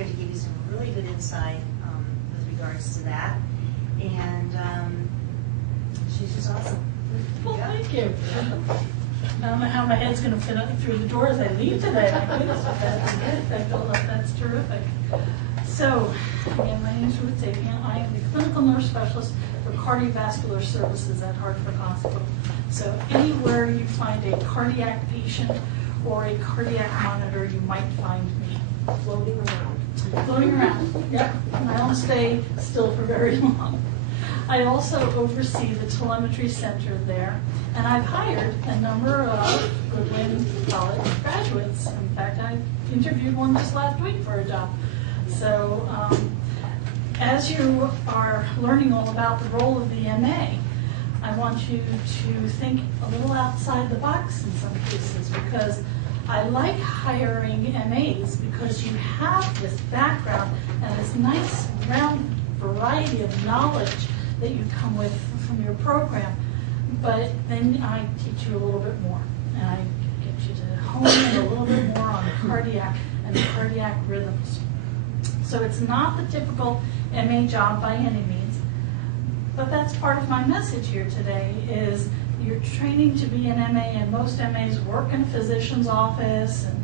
here to give you some really good insight with regards to that. And she's just awesome. Well, thank you. I don't know how my head's going to fit up through the door as I leave today. My goodness, that's terrific. So, again, my name is Ruth Zafian. I am the clinical nurse specialist for cardiovascular services at Hartford Hospital. So anywhere you find a cardiac patient or a cardiac monitor, you might find me floating around. Floating around, yep. And I don't stay still for very long. I also oversee the telemetry center there, and I've hired a number of Goodwin College graduates. In fact, I interviewed one just last week for a job. So as you are learning all about the role of the MA, I want you to think a little outside the box in some cases, because I like hiring MAs because you have this background and this nice round variety of knowledge that you come with from your program, but then I teach you a little bit more, and I get you to hone in a little bit more on the cardiac and the cardiac rhythms. So it's not the typical MA job by any means, but that's part of my message here today is you're training to be an MA, and most MAs work in a physician's office and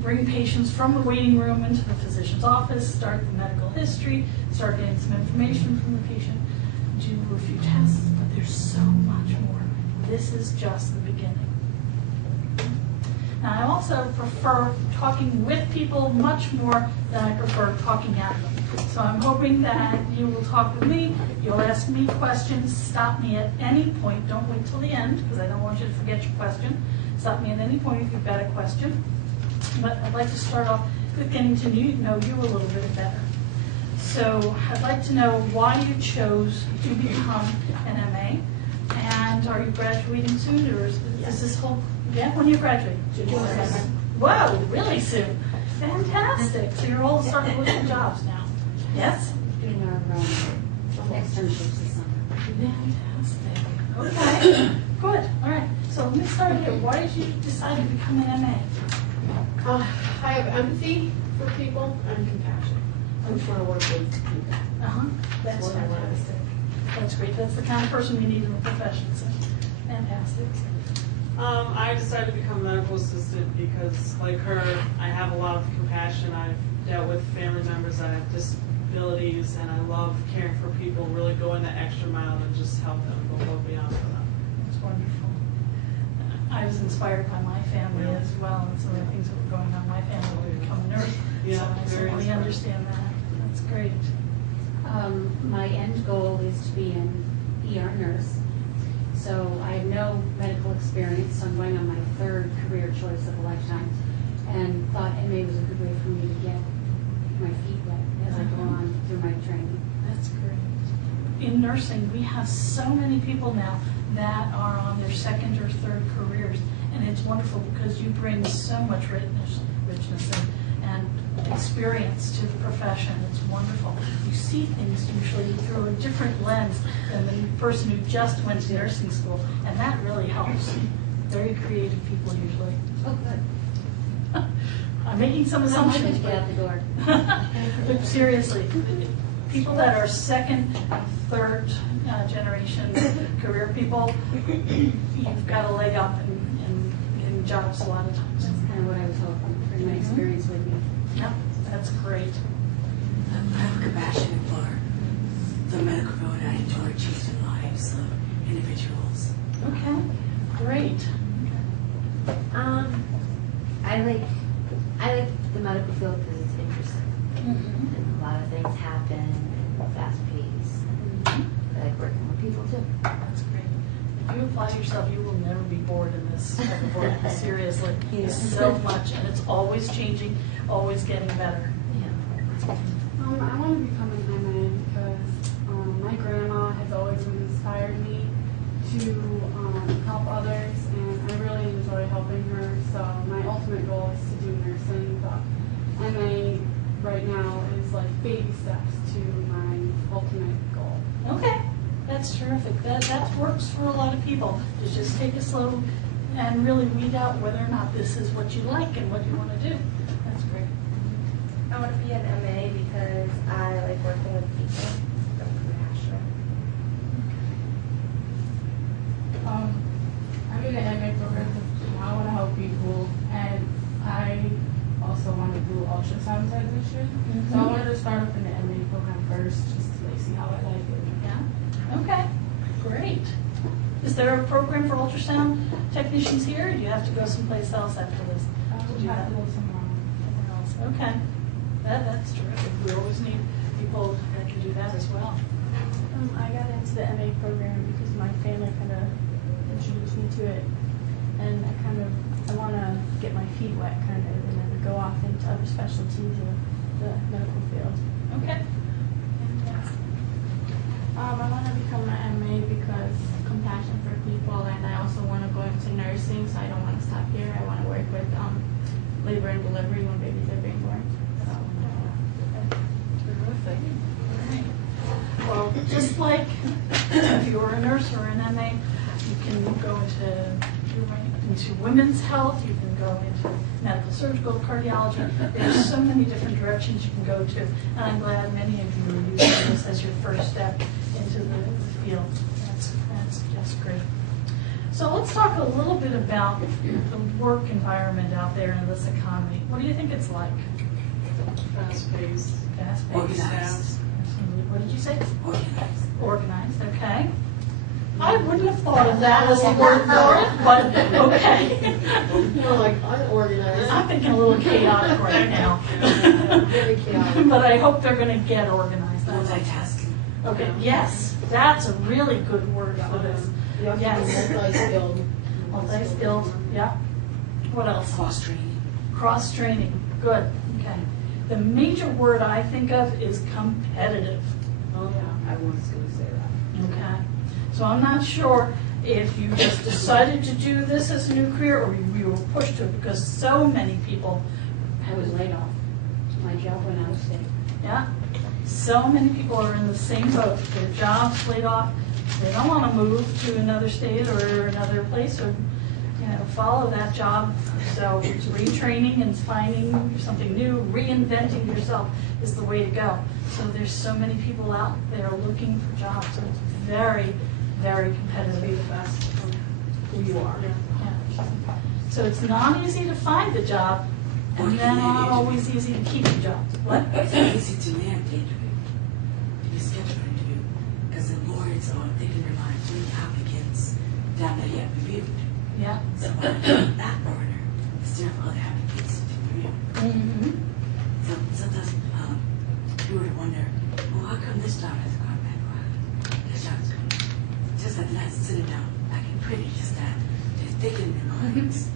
bring patients from the waiting room into the physician's office, start the medical history, start getting some information from the patient, do a few tests, but there's so much more. This is just the beginning. Now, I also prefer talking with people much more than I prefer talking at them. So I'm hoping that you will talk with me, you'll ask me questions, stop me at any point. Don't wait till the end, because I don't want you to forget your question. Stop me at any point if you've got a question. But I'd like to start off with getting to know you a little bit better. So I'd like to know why you chose to become an MA, and are you graduating soon, or is this whole, when are you graduating? Whoa, really soon. Fantastic. So you're all starting to look for jobs now. Yes? Doing our externships this summer. Fantastic. Okay. Good. All right. So let me start here. Why did you decide to become an MA? I have empathy for people and compassion. I just want to work with people. That's fantastic. That's great. That's the kind of person we need in the profession. So fantastic. I decided to become a medical assistant because, like her, I have a lot of compassion. I've dealt with family members that have disabilities, and I love caring for people, really going the extra mile and just help them go above and beyond for them. That's wonderful. I was inspired by my family as well, and some of the things that were going on in my family when we become a nurse. Yeah, so I certainly understand that. That's great. My end goal is to be an ER nurse. So I have no medical experience, so I'm going on my third career choice of a lifetime, and thought MA was a good way for me to get my feet wet as I go on through my training. That's great. In nursing, we have so many people now that are on their second or third careers, and it's wonderful because you bring so much richness and experience to the profession. It's wonderful. You see things usually through a different lens than the person who just went to nursing school, and that really helps. Very creative people usually. Oh, good. I'm making some assumptions. To get out the door. But seriously, people that are second, third generation career people, you've got a leg up in getting jobs a lot of times. That's kind of what I was hoping, bring my experience with me. Yep, that's great. I have compassion for the medical field. I enjoy changing lives of individuals. Okay, great. I like the medical field because it's interesting. And a lot of things happen and fast paced. I like working with people too. That's great. If you apply yourself, you will never be bored in this type of work. Seriously, there's so much, and it's always changing, always getting better. I want to become an MA because my grandma has always inspired me to help others, and I really enjoy helping her. So my ultimate goal is to do nursing, but MA right now is like baby steps to my ultimate goal. Okay, that's terrific. That works for a lot of people. To just take it slow and really weed out whether or not this is what you like and what you want to do. That's great. I want to be an MA because I like working with people. I'm compassionate. I'm in the MA program because I want to help people, and I also want to do ultrasound technician. So I wanted to start up in the MA program first, just to like see how I like it. Yeah, okay, great. Is there a program for ultrasound technicians here, or do you have to go someplace else after this? I would have to go somewhere else. Okay, that's terrific. We always need people that can do that as well. I got into the MA program because my family kind of introduced me to it, and I want to get my feet wet, kind of, and then go off into other specialties of the medical field. Okay. I want to become an MA because compassion for people, and I also want to go into nursing, so I don't want to stop here. I want to work with labor and delivery when babies are being born. So, Terrific. All right. Well, just like if you're a nurse or an MA, you can go into women's health, you can go into medical surgical cardiology. There's so many different directions you can go to, and I'm glad many of you are using this as your first step into the field. That's just great. So let's talk a little bit about the work environment out there in this economy. What do you think it's like? Fast-paced. Fast-paced. Organized. What did you say? Organized. Organized, okay. I wouldn't have thought of that as a word for it, but okay. More like unorganized. I'm thinking a little chaotic right now. Very chaotic. But I hope they're going to get organized. Multitasking. Okay, yes, that's a really good word for this. You have to be multi-skilled. Multi-skilled, yeah. What else? Cross-training. Cross-training, good, okay. The major word I think of is competitive. Oh, yeah, I was gonna say that. Okay, so I'm not sure if you just decided to do this as a new career or you were pushed to it because so many people, I was laid off. My job went out of state. yeah, so many people are in the same boat. Their jobs laid off. They don't want to move to another state or another place or, follow that job. So retraining and finding something new, reinventing yourself is the way to go. So there's so many people out there looking for jobs. So it's very, very competitive. Be the best of who you are. Yeah. So it's not easy to find the job, and then not always easy to keep the job. What? It's not easy to land the interview, to be scheduled for an interview, because the boards are thinking about doing applicants that they have reviewed. Yeah. So when I do that order, it's there for other applicants to review. Mm-hmm. So sometimes people would wonder, well, how come this job has gone back? Why this job's going? Just that they're not sitting down acting pretty, just that they're thinking in their minds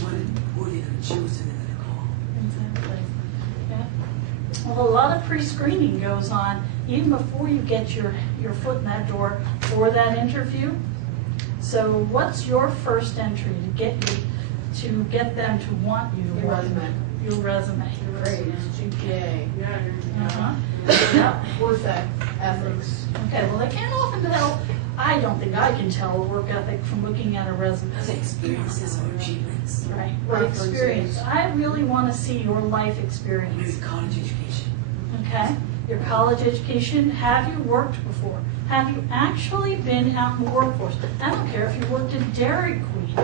who are they going to choose and they're going to call. Exactly. Yeah. Well, a lot of pre-screening goes on even before you get your foot in that door for that interview. So what's your first entry to get them to want you to Your work? resume. Your resume. Your grades, GPA, Yeah, Uh-huh. Yeah. work ethics. Okay, well, they can't often tell, I don't think I can tell a work ethic from looking at a resume. Those are experiences or achievements. Right, what experience? I really want to see your life Maybe experience. college education. Okay, your college education, have you worked before? Have you actually been out in the workforce? I don't care if you worked at Dairy Queen,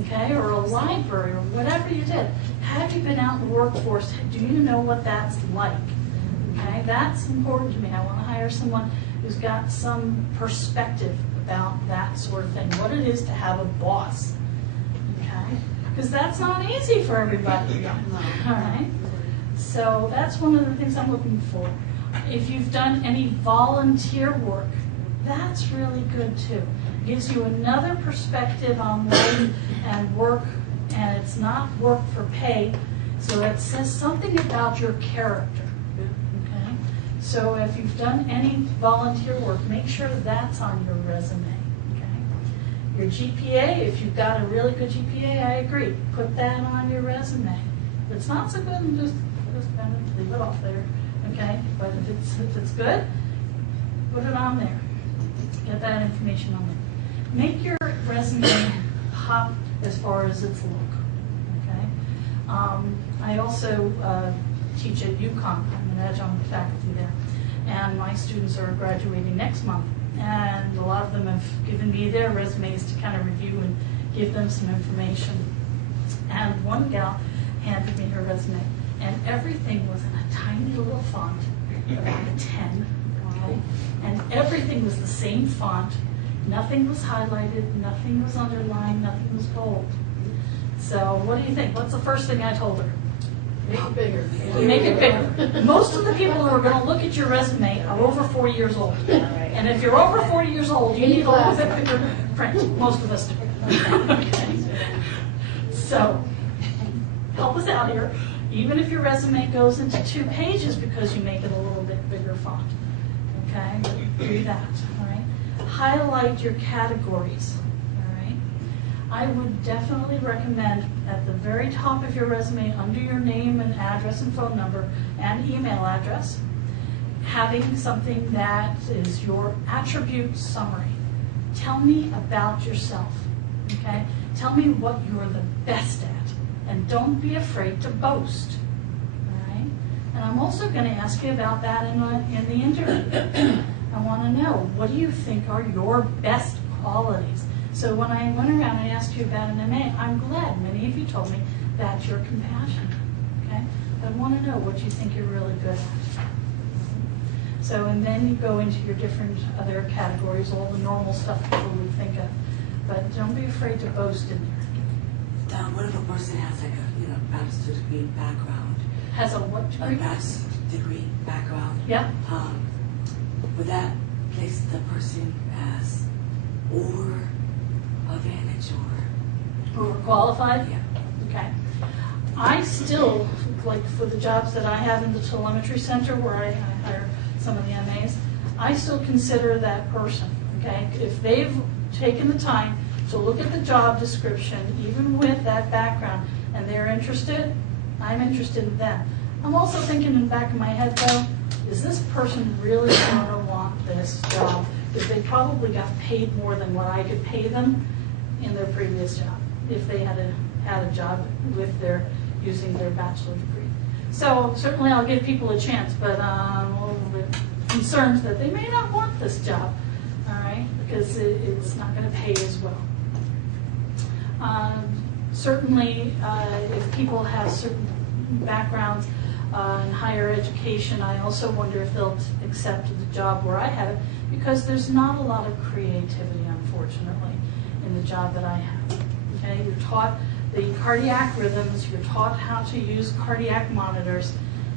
okay, or a library, or whatever you did. Have you been out in the workforce? Do you know what that's like? Okay, that's important to me. I want to hire someone who's got some perspective about that sort of thing, what it is to have a boss, okay? Because that's not easy for everybody, all right? So that's one of the things I'm looking for. If you've done any volunteer work, that's really good too. Gives you another perspective on life and work, and it's not work for pay, so it says something about your character. Okay? So if you've done any volunteer work, make sure that's on your resume. Okay? Your GPA, if you've got a really good GPA, I agree. Put that on your resume. If it's not so good, then just kind of leave it off there. Okay? But if it's good, put it on there. Get that information on there. Make your resume hot as far as its look. Okay? I also teach at UConn. I'm an adjunct faculty there. And my students are graduating next month. And a lot of them have given me their resumes to kind of review and give them some information. And one gal handed me her resume, and everything was in a tiny little font, about a 10, okay? And everything was the same font. Nothing was highlighted, nothing was underlined, nothing was bold. So what do you think? What's the first thing I told her? Make it bigger. Make it bigger. Most of the people who are going to look at your resume are over 40 years old. And if you're over 40 years old, you need a little bit bigger print. Most of us do. Okay. So help us out here. Even if your resume goes into 2 pages because you make it a little bit bigger font. Okay? Do that. All right? Highlight your categories. All right? I would definitely recommend at the very top of your resume, under your name and address and phone number and email address, having something that is your attribute summary. Tell me about yourself. Okay? Tell me what you're the best at. And don't be afraid to boast. All right? And I'm also going to ask you about that in the interview. I want to know, what do you think are your best qualities? So when I went around and asked you about an MA, I'm glad many of you told me that you're compassionate. Okay? I want to know what you think you're really good at. So, and then you go into your different other categories, all the normal stuff people would think of. But don't be afraid to boast in there. What if a person has like a bachelor's degree background? Has a what A degree? bachelor's degree background. Yeah. Would that place the person as over advantage or? Overqualified? Yeah. Okay. I still, like for the jobs that I have in the telemetry center where I hire some of the MAs, I still consider that person, okay? If they've taken the time to look at the job description, even with that background, and they're interested, I'm interested in them. I'm also thinking in the back of my head though, is this person really going to want this job? Because they probably got paid more than what I could pay them in their previous job, if they had a job with using their bachelor degree. So certainly I'll give people a chance, but I'm a little bit concerned that they may not want this job, all right, because it's not going to pay as well. Certainly, if people have certain backgrounds in higher education, I also wonder if they'll accept the job where I have it, because there's not a lot of creativity, unfortunately, in the job that I have. Okay, you're taught the cardiac rhythms, you're taught how to use cardiac monitors,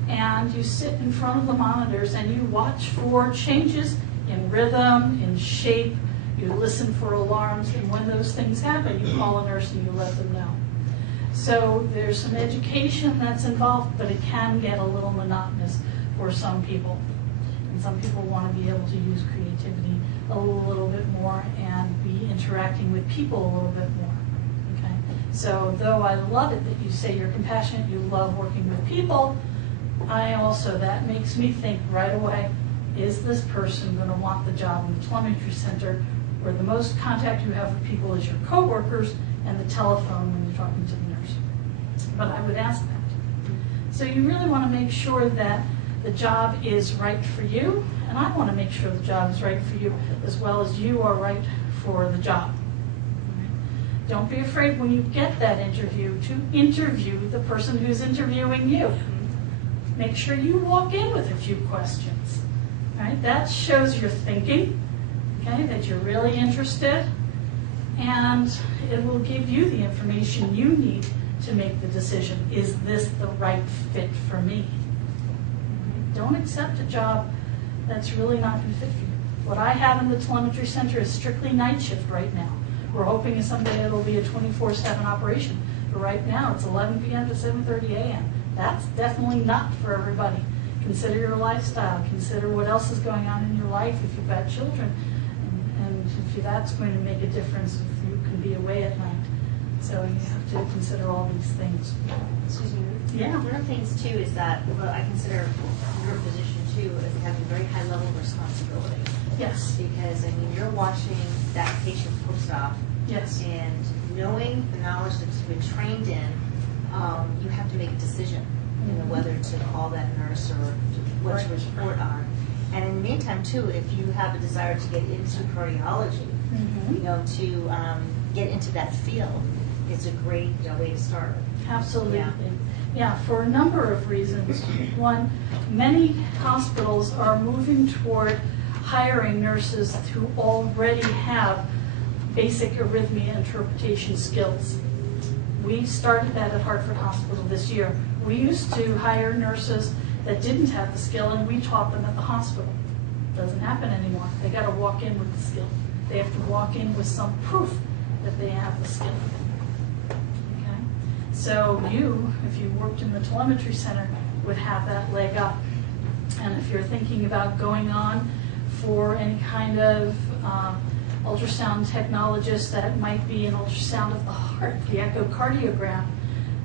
and you sit in front of the monitors and you watch for changes in rhythm, in shape. You listen for alarms, and when those things happen, you call a nurse and you let them know. So there's some education that's involved, but it can get a little monotonous for some people. And some people want to be able to use creativity a little bit more and be interacting with people a little bit more. Okay? So though I love it that you say you're compassionate, you love working with people, that makes me think right away, is this person going to want the job in the telemetry center where the most contact you have with people is your coworkers and the telephone when you're talking to the nurse? But I would ask that. So you really want to make sure that the job is right for you, and I want to make sure the job is right for you as well as you are right for the job. Don't be afraid when you get that interview to interview the person who's interviewing you. Make sure you walk in with a few questions. Right? That shows you're thinking, okay, that you're really interested, and it will give you the information you need to make the decision. Is this the right fit for me? Don't accept a job that's really not going to fit for you. What I have in the telemetry center is strictly night shift right now. We're hoping someday it'll be a 24/7 operation. But right now it's 11 p.m. to 7:30 a.m. That's definitely not for everybody. Consider your lifestyle. Consider what else is going on in your life if you've got children. And if that's going to make a difference if you can be away at night. So you have to consider all these things. Excuse me. Yeah. One of the things too is that what I consider your position too is having very high level of responsibility. Yes. Because I mean, you're watching that patient post-op. Yes. And knowing the knowledge that you've been trained in, you have to make a decision. you know, whether to call that nurse or what to report on. And in the meantime, too, if you have a desire to get into cardiology, you know, to get into that field, it's a great way to start. Absolutely. Yeah. Yeah, for a number of reasons. One, many hospitals are moving toward hiring nurses who already have basic arrhythmia interpretation skills. We started that at Hartford Hospital this year. We used to hire nurses that didn't have the skill, and we taught them at the hospital. Doesn't happen anymore. They got to walk in with the skill. They have to walk in with some proof that they have the skill. Okay? So you, if you worked in the telemetry center, would have that leg up. And if you're thinking about going on for any kind of ultrasound technologist that might be an ultrasound of the heart, the echocardiogram,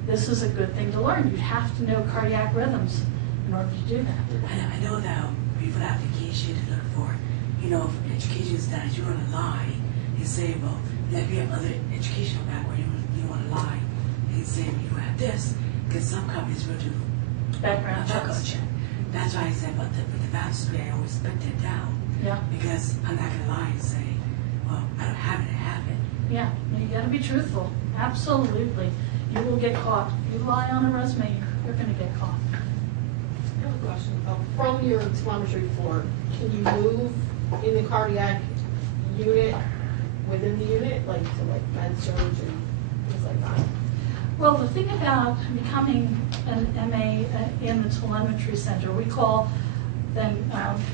this is a good thing to learn. You have to know cardiac rhythms in order to do that. I know that before the application to look for, you know, education status, you want to lie and say, well, if you have other educational background, you want to lie and say you have this, because some companies will do Background checks. check. That's why I said, but with the bachelor's degree, I always put that down. Yeah. Because I'm not going to lie and say, well, I don't have it, I have it. Yeah, you got to be truthful. Absolutely. You will get caught. You lie on a resume, you're going to get caught. I have a question. From your telemetry floor, can you move in the cardiac unit within the unit, like to like med surge and things like that? Well, the thing about becoming an MA in the telemetry center, we call them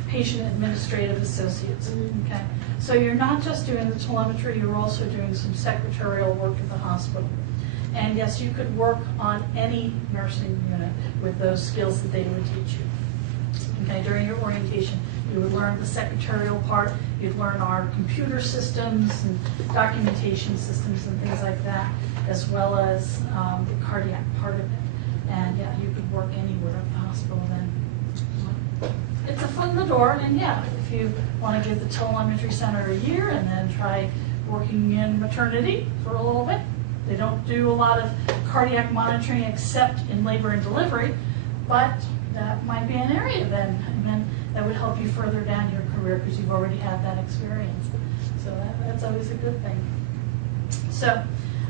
patient administrative associates. Okay, so you're not just doing the telemetry; you're also doing some secretarial work at the hospital. And yes, you could work on any nursing unit with those skills that they would teach you. Okay, during your orientation, you would learn the secretarial part. You'd learn our computer systems and documentation systems and things like that, as well as the cardiac part of it. And yeah, you could work anywhere at the hospital then. It's a foot in the door, and yeah, if you want to give the telemetry center a year and then try working in maternity for a little bit. They don't do a lot of cardiac monitoring except in labor and delivery, but that might be an area then, and then that would help you further down your career because you've already had that experience. So that's always a good thing. So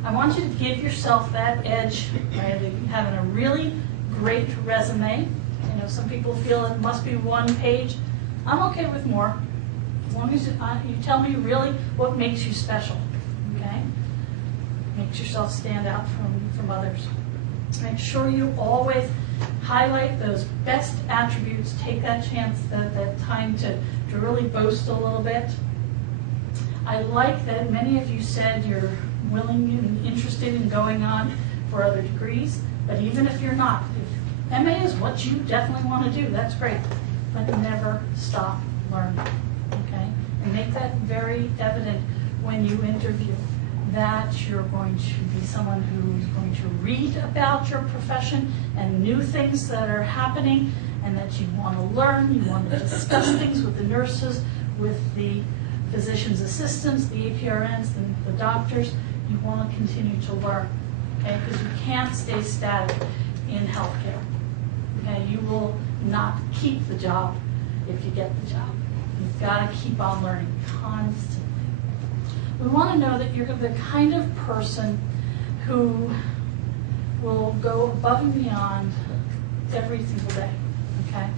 I want you to give yourself that edge by having a really great resume. You know, some people feel it must be one page. I'm okay with more, as long as you tell me really what makes you special, okay? Makes yourself stand out from others. Make sure you always highlight those best attributes. Take that chance, that time to really boast a little bit. I like that many of you said you're willing and interested in going on for other degrees, but even if you're not, if MA is what you definitely want to do, that's great, but never stop learning, okay? And make that very evident when you interview, that you're going to be someone who's going to read about your profession and new things that are happening, and that you want to learn, you want to discuss things with the nurses, with the physician's assistants, the APRNs, the doctors. You want to continue to learn, okay? Because you can't stay static in healthcare, okay? You will not keep the job if you get the job. You've got to keep on learning constantly. We want to know that you're the kind of person who will go above and beyond every single day, okay?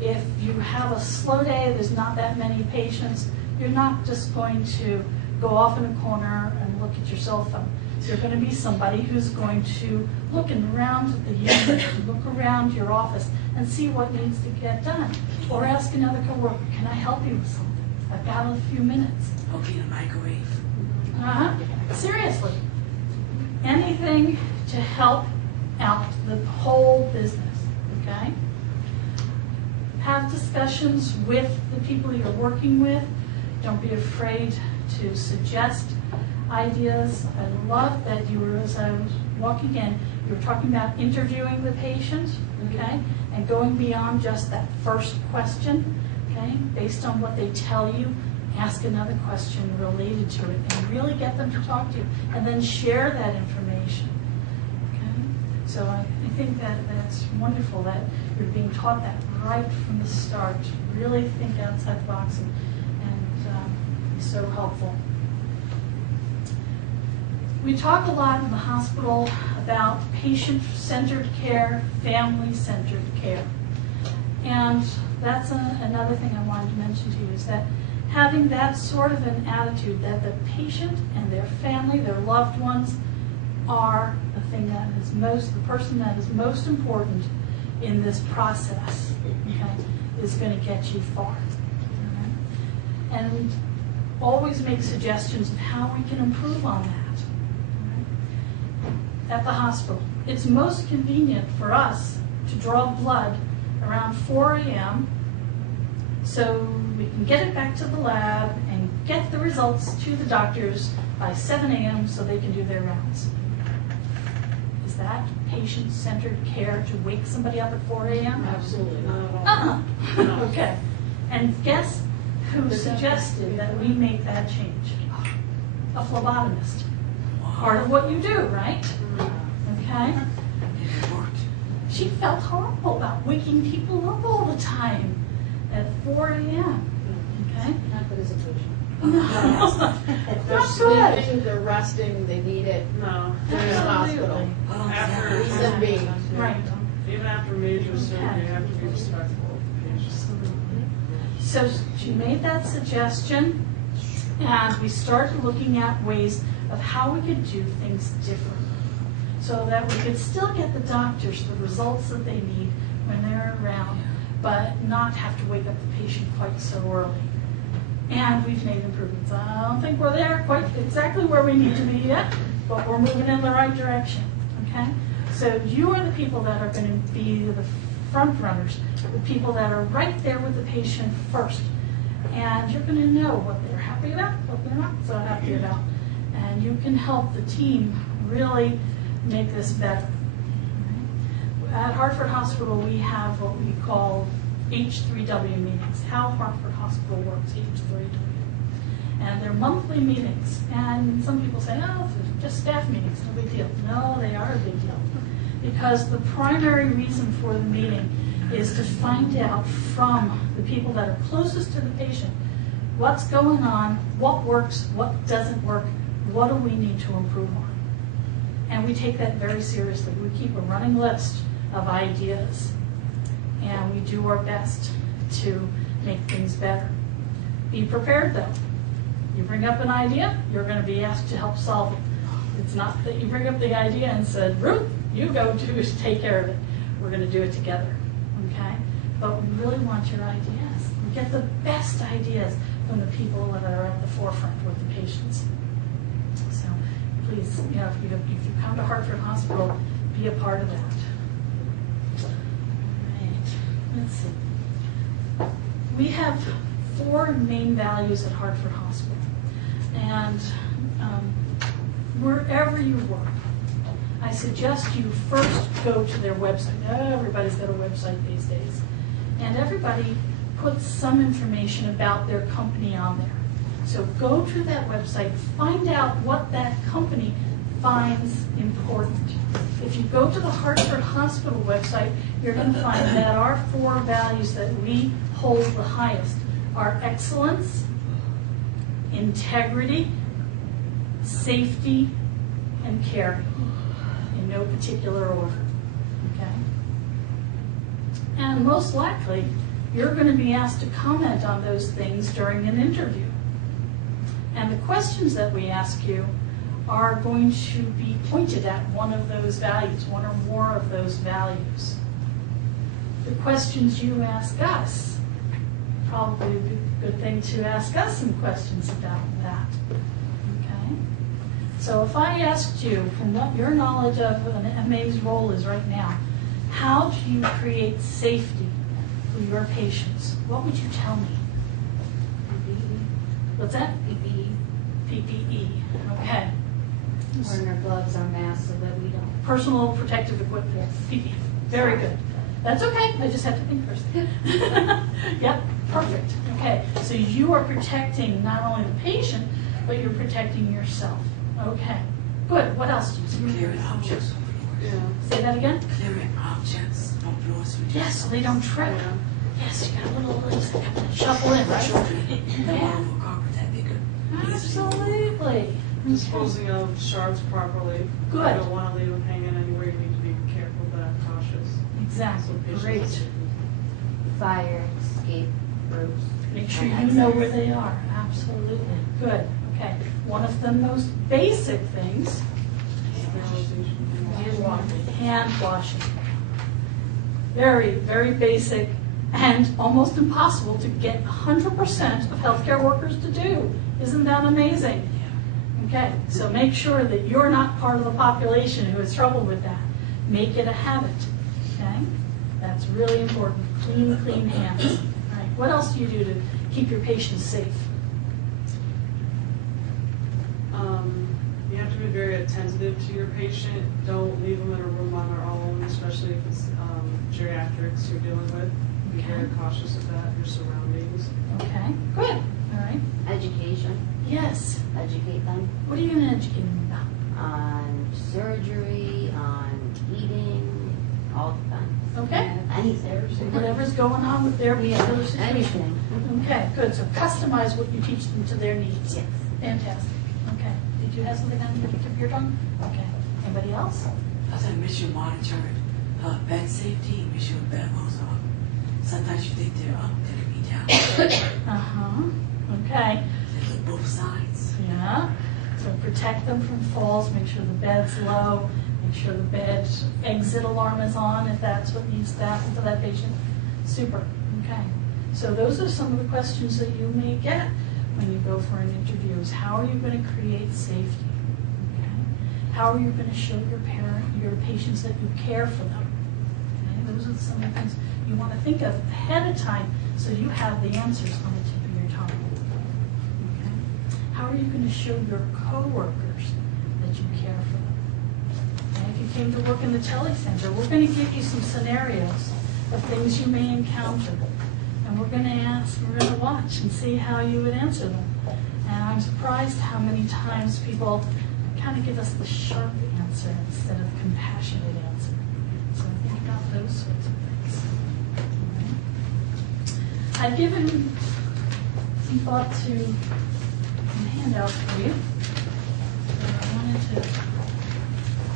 If you have a slow day, there's not that many patients, you're not just going to go off in a corner and look at your cell phone. You're going to be somebody who's going to look around the unit, look around your office, and see what needs to get done. Or ask another coworker, can I help you with something? I've got a few minutes. Okay, the microwave. Seriously. Anything to help out the whole business, okay? Have discussions with the people you're working with. Don't be afraid to suggest ideas. I love that you were, as I was walking in, you were talking about interviewing the patient, okay? And going beyond just that first question, okay? Based on what they tell you, ask another question related to it and really get them to talk to you, and then share that information, okay? So I think that that's wonderful that you're being taught that right from the start. Really think outside the box and be so helpful. We talk a lot in the hospital about patient-centered care, family-centered care. And that's another thing I wanted to mention to you is that having that sort of an attitude that the patient and their family, their loved ones, are the thing that is the person that is most important in this process, okay, is going to get you far. Okay? And always make suggestions of how we can improve on that. At the hospital, it's most convenient for us to draw blood around 4 a.m. so we can get it back to the lab and get the results to the doctors by 7 a.m. so they can do their rounds. Is that patient-centered care to wake somebody up at 4 a.m.? Absolutely not at all. Okay. And guess who suggested that we make that change? A phlebotomist. Part of what you do, right? Okay? It worked. She felt horrible about waking people up all the time at 4 a.m. Okay? Not good as a patient. No. They're Not good. sleeping, they're resting, they need it. No. They're in the hospital. How long does After, that Reason being. Right. even after major surgery, you have to be respectful of the patients. So she made that suggestion, and we started looking at ways of how we could do things differently so that we could still get the doctors the results that they need when they're around, but not have to wake up the patient quite so early. And we've made improvements. I don't think we're there quite exactly where we need to be yet, but we're moving in the right direction, okay? So you are the people that are going to be the front runners, the people that are right there with the patient first. And you're going to know what they're happy about, what they're not so happy about. And you can help the team really make this better. At Hartford Hospital, we have what we call H3W meetings, How Hartford Hospital Works, H3W. And they're monthly meetings. And some people say, oh, they're just staff meetings, no big deal. No, they are a big deal. Because the primary reason for the meeting is to find out from the people that are closest to the patient what's going on, what works, what doesn't work, what do we need to improve on. And we take that very seriously. We keep a running list of ideas, and we do our best to make things better. Be prepared though. You bring up an idea, you're going to be asked to help solve it. It's not that you bring up the idea and said, Ruth, you go to take care of it. We're going to do it together, okay? But we really want your ideas. We get the best ideas from the people that are at the forefront with the patients. So please, if you come to Hartford Hospital, be a part of that. Let's see. We have 4 main values at Hartford Hospital. And wherever you work, I suggest you first go to their website. Everybody's got a website these days. And everybody puts some information about their company on there. So go to that website, find out what that company finds important. If you go to the Hartford Hospital website, you're going to find that our 4 values that we hold the highest are excellence, integrity, safety, and caring, in no particular order, okay? And most likely, you're going to be asked to comment on those things during an interview. And the questions that we ask you are going to be pointed at one of those values, one or more of those values. The questions you ask us, probably would be a good thing to ask us some questions about that. Okay? So if I asked you, from what your knowledge of an MA's role is right now, how do you create safety for your patients? What would you tell me? PPE. What's that? PPE. PPE. Okay. Wearing our gloves, our masks, so that we don't. Personal protective equipment. Yes. PPE. Very good. That's okay. I just have to think first. Yep. Perfect. Okay. So you are protecting not only the patient, but you're protecting yourself. Okay. Good. What else do you see? Carrying objects over Yeah. Say that again? Clearing objects on floors with Yes, so they don't trip. Yeah. Yes, you got little legs that come and shuffle in, right? children. They want over carpet that they could easily move. Absolutely. Disposing of shards properly. Good. You don't want to leave them hanging anywhere. You need to be careful, but cautious. Exactly, great. Fire, escape, roofs. Make sure you know where they are, absolutely. Good, okay. One of the most basic things, hand washing. Very, very basic and almost impossible to get 100% of healthcare workers to do. Isn't that amazing? Okay, so make sure that you're not part of the population who has trouble with that. Make it a habit, okay? That's really important. Clean, clean hands. All right, what else do you do to keep your patients safe? You have to be very attentive to your patient. Don't leave them in a room on their own, especially if it's geriatrics you're dealing with. Be very cautious of that, your surroundings. Okay, good, all right. Education, Yes, educate them what are you going to educate them about? on surgery, on eating, all the things. Okay, Anything. whatever's going on with their particular situation. Anything. Okay, good, so customize what you teach them to their needs. Yes. Fantastic, okay. Did you have something on the tip of your tongue? Okay, anybody else? I said, make sure you monitor bed safety, make sure bed rolls up. Sometimes you think they're up, they could be down. Uh-huh, okay. They look both sides. Yeah, so protect them from falls, make sure the bed's low, make sure the bed exit alarm is on if that's what needs to happen for that patient. Super, okay. So those are some of the questions that you may get when you go for an interview is how are you going to create safety? Okay. How are you going to show your patients that you care for them? Okay. Those are some of the things you want to think of ahead of time so you have the answers on the tip of your tongue. Okay. How are you going to show your coworkers that you care for them? And if you came to work in the telecenter, we're going to give you some scenarios of things you may encounter. And we're going to watch and see how you would answer them. And I'm surprised how many times people kind of give us the sharp answer instead of compassionate answer. So think about those sorts of things. All right. I've given some thought to some handouts for you. So I wanted to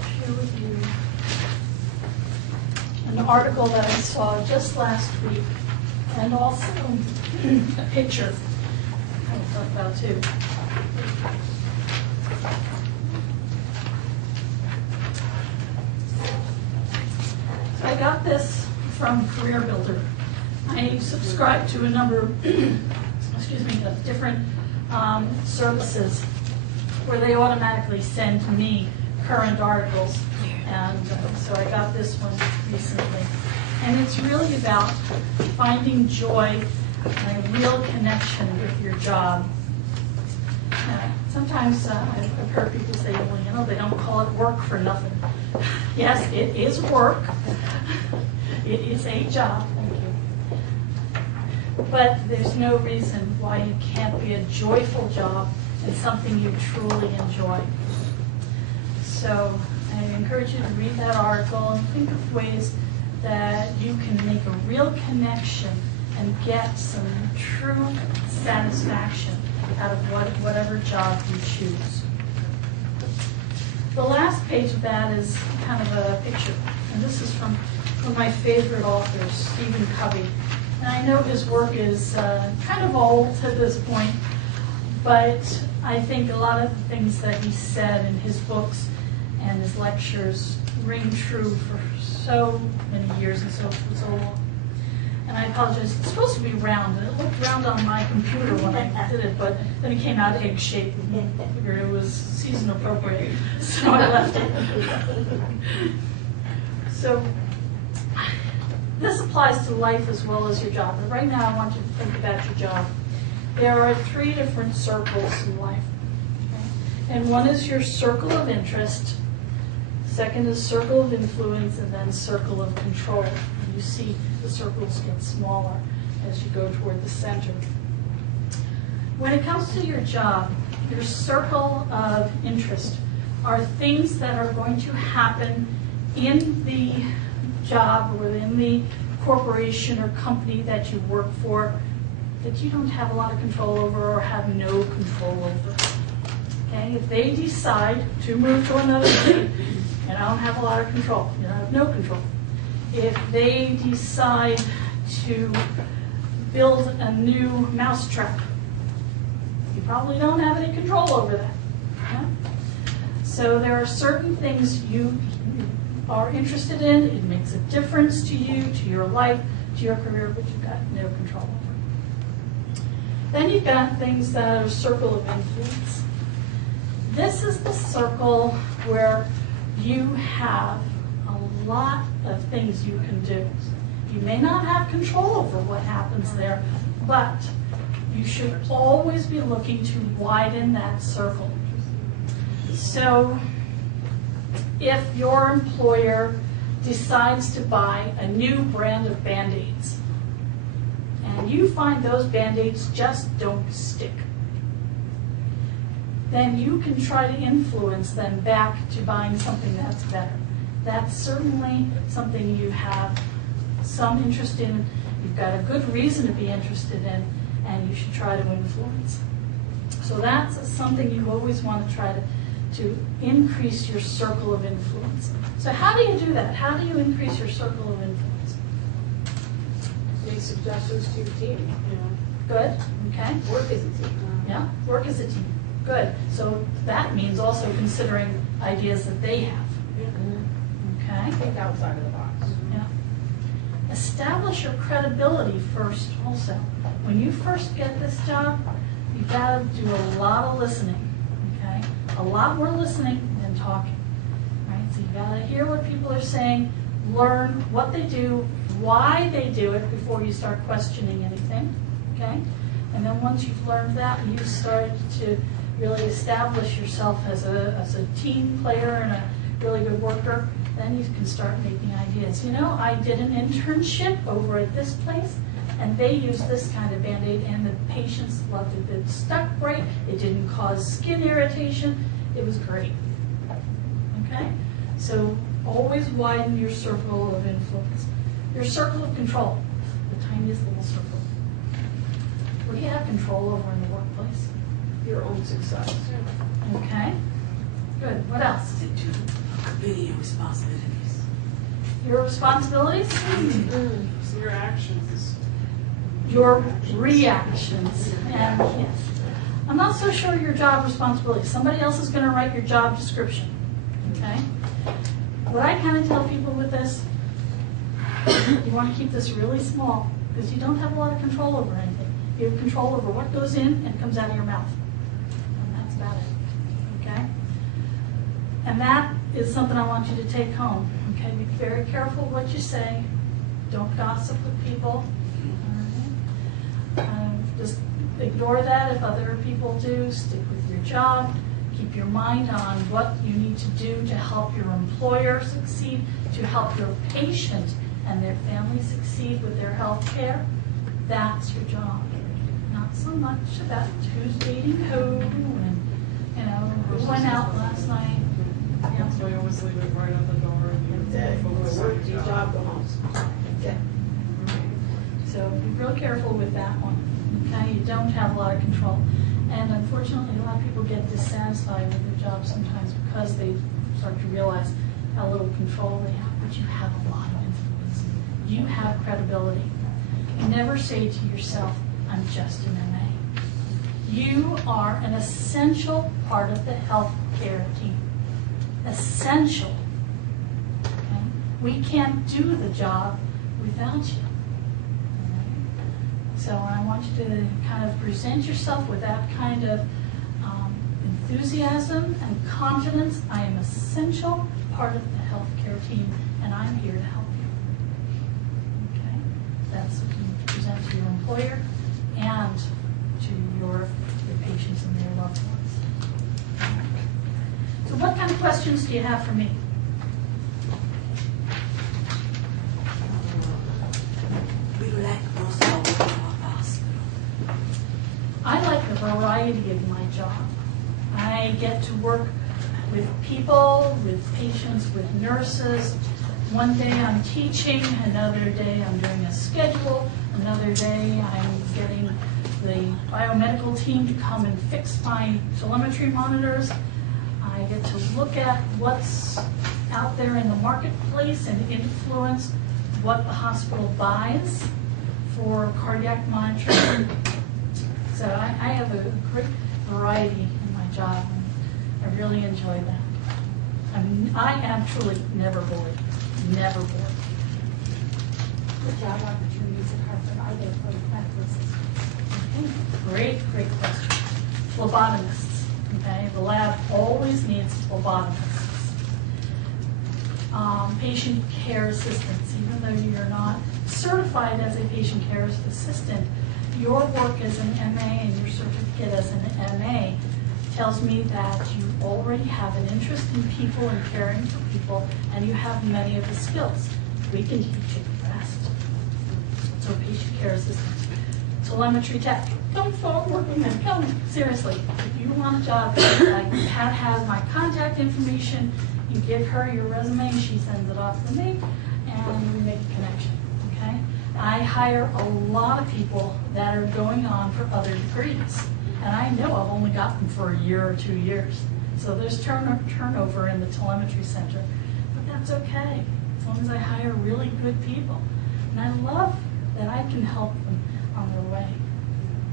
share with you an article that I saw just last week. And also a picture I'll talk about too. So I got this from Career Builder. I subscribe to a number of different services where they automatically send me current articles. And so I got this one recently. And it's really about finding joy and a real connection with your job. Sometimes I've heard people say, well, they don't call it work for nothing. Yes, it is work. It is a job, thank you. But there's no reason why it can't be a joyful job and something you truly enjoy. So I encourage you to read that article and think of ways that you can make a real connection and get some true satisfaction out of whatever job you choose. The last page of that is kind of a picture, and this is from one of my favorite authors, Stephen Covey. And I know his work is kind of old at this point, but I think a lot of the things that he said in his books and his lectures ring true for so many years and so long. And I apologize, it's supposed to be round, and it looked round on my computer when I did it, but then it came out egg-shaped, and I figured it was season appropriate, so I left it. So this applies to life as well as your job. But right now I want you to think about your job. There are 3 different circles in life. Okay? And one is your circle of interest, second is circle of influence, and then circle of control. And you see the circles get smaller as you go toward the center. When it comes to your job, your circle of interest are things that are going to happen in the job or in the corporation or company that you work for that you don't have a lot of control over or have no control over. Okay, if they decide to move to another state, and I don't have a lot of control, you know, I have no control. If they decide to build a new mousetrap, you probably don't have any control over that. Okay? So there are certain things you are interested in, it makes a difference to you, to your life, to your career, but you've got no control over. Then you've got things that are circle of influence. This is the circle where you have a lot of things you can do. You may not have control over what happens there, but you should always be looking to widen that circle. So if your employer decides to buy a new brand of Band-Aids, and you find those Band-Aids just don't stick, then you can try to influence them back to buying something that's better. That's certainly something you have some interest in, you've got a good reason to be interested in, and you should try to influence. So that's something you always want to try to increase your circle of influence. So how do you do that? How do you increase your circle of influence? Make suggestions to your team, you know. Good, okay. Work as a team. Yeah, work as a team. Good. So that means also considering ideas that they have. Okay. Think outside of the box. Yeah. Establish your credibility first also. When you first get this job, you've got to do a lot of listening. Okay? A lot more listening than talking. Right? So you've got to hear what people are saying, learn what they do, why they do it before you start questioning anything. Okay? And then once you've learned that, you start to really establish yourself as a team player and a really good worker, then you can start making ideas. You know, I did an internship over at this place, and they used this kind of Band-Aid, and the patients loved it. It stuck right. It didn't cause skin irritation. It was great. Okay? So always widen your circle of influence. Your circle of control, the tiniest little circle. What do you have control over in the workplace? Your own success. Okay? Good. What else? Video responsibilities. Your responsibilities? So your actions. Your reactions. And yes. I'm not so sure your job responsibilities. Somebody else is going to write your job description. Okay? What I kind of tell people with this, you want to keep this really small because you don't have a lot of control over anything. You have control over what goes in and comes out of your mouth. And that's about it. Okay? And that is something I want you to take home. Okay? Be very careful what you say. Don't gossip with people. All right? Just ignore that if other people do. Stick with your job. Keep your mind on what you need to do to help your employer succeed, to help your patient and their family succeed with their health care. That's your job. Not so much about who's dating who and, you know, who went out last night. Yeah, so I always leave it right at the door. That's it. Work, do your job, go home. That's it. So be real careful with that one. Okay, you don't have a lot of control. And unfortunately, a lot of people get dissatisfied with their job sometimes because they start to realize how little control they have, but you have a lot of influence. You have credibility. You never say to yourself, I'm just an MA. You are an essential part of the healthcare team. Essential. Okay? We can't do the job without you. So I want you to kind of present yourself with that kind of enthusiasm and confidence. I am an essential part of the healthcare team, and I'm here to help you. Okay? That's what you present to your employer and to your patients and their loved ones. So what kind of questions do you have for me? We like most of our work in our hospital. I like the variety of my job. I get to work with people, with patients, with nurses. One day I'm teaching, another day I'm doing a schedule, another day I'm getting the biomedical team to come and fix my telemetry monitors. I get to look at what's out there in the marketplace and influence what the hospital buys for cardiac monitoring. So I have a great variety in my job, and I really enjoy that. I am truly never bored, never bored. What job opportunities at Harvard are there for medical assistants? Great question. Phlebotomists, okay? The lab always needs phlebotomists. Patient care assistants, even though you're not certified as a patient care assistant, your work as an MA and your certificate as an MA tells me that you already have an interest in people and caring for people, and you have many of the skills. We can teach you the rest. So patient care assistants. Telemetry tech. Come start working then. Come, seriously. If you want a job, Pat has my contact information. You give her your resume, she sends it off to me, and we make a connection, okay? I hire a lot of people that are going on for other degrees, and I know I've only got them for a year or 2 years. So there's turnover in the telemetry center, but that's okay, as long as I hire really good people. And I love that I can help them on their way.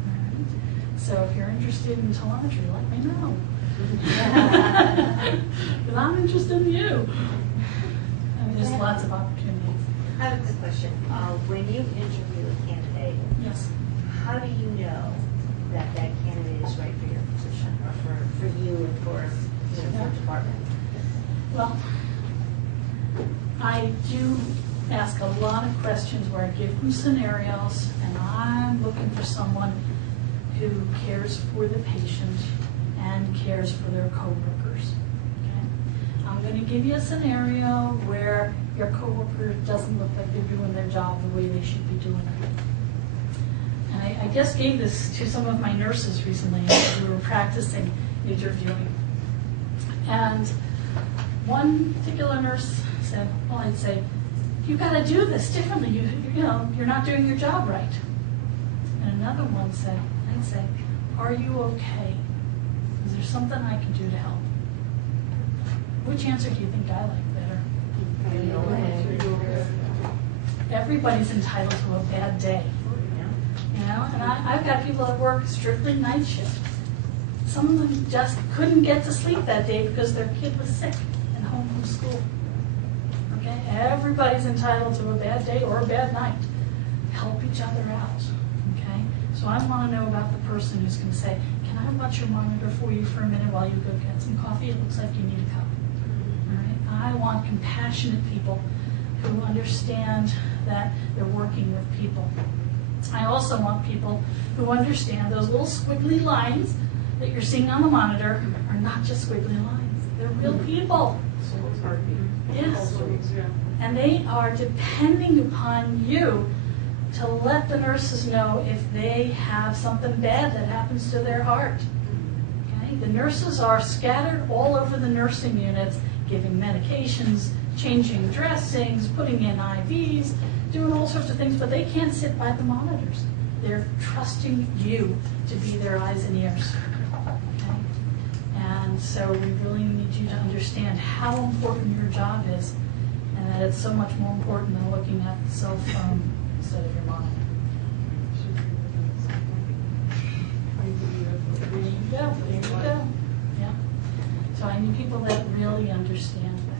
All right? So if you're interested in telemetry, let me know. Because I'm interested in you. I mean, there's lots of opportunities. I have a quick question. When you interview a candidate, Yes. how do you know that that candidate is right for your position, or for you and for your department? Well, I do ask a lot of questions where I give them scenarios, and I'm looking for someone who cares for the patient and cares for their coworkers. Okay? I'm going to give you a scenario where your coworker doesn't look like they're doing their job the way they should be doing it. And I just gave this to some of my nurses recently as we were practicing interviewing. And one particular nurse said, well, I'd say, you've got to do this differently. You know, you're not doing your job right. And another one said, I'd say, are you okay? Is there something I can do to help? Which answer do you think I like better? Everybody's entitled to a bad day. You know, and I've got people that work strictly night shift. Some of them just couldn't get to sleep that day because their kid was sick and home from school. Okay, everybody's entitled to a bad day or a bad night. Help each other out. Okay, so I want to know about the person who's going to say, can I watch your monitor for you for a minute while you go get some coffee? It looks like you need a cup. All right, I want compassionate people who understand that they're working with people. I also want people who understand those little squiggly lines that you're seeing on the monitor are not just squiggly lines. They're real people. Someone's heartbeat. Yes. Yeah. And they are depending upon you to let the nurses know if they have something bad that happens to their heart. Okay? The nurses are scattered all over the nursing units, giving medications, changing dressings, putting in IVs, doing all sorts of things, but they can't sit by the monitors. They're trusting you to be their eyes and ears. Okay? And so we really need you to understand how important your job is, and that it's so much more important than looking at the cell phone instead of your monitor. There you go. Yeah. So I need people that really understand that.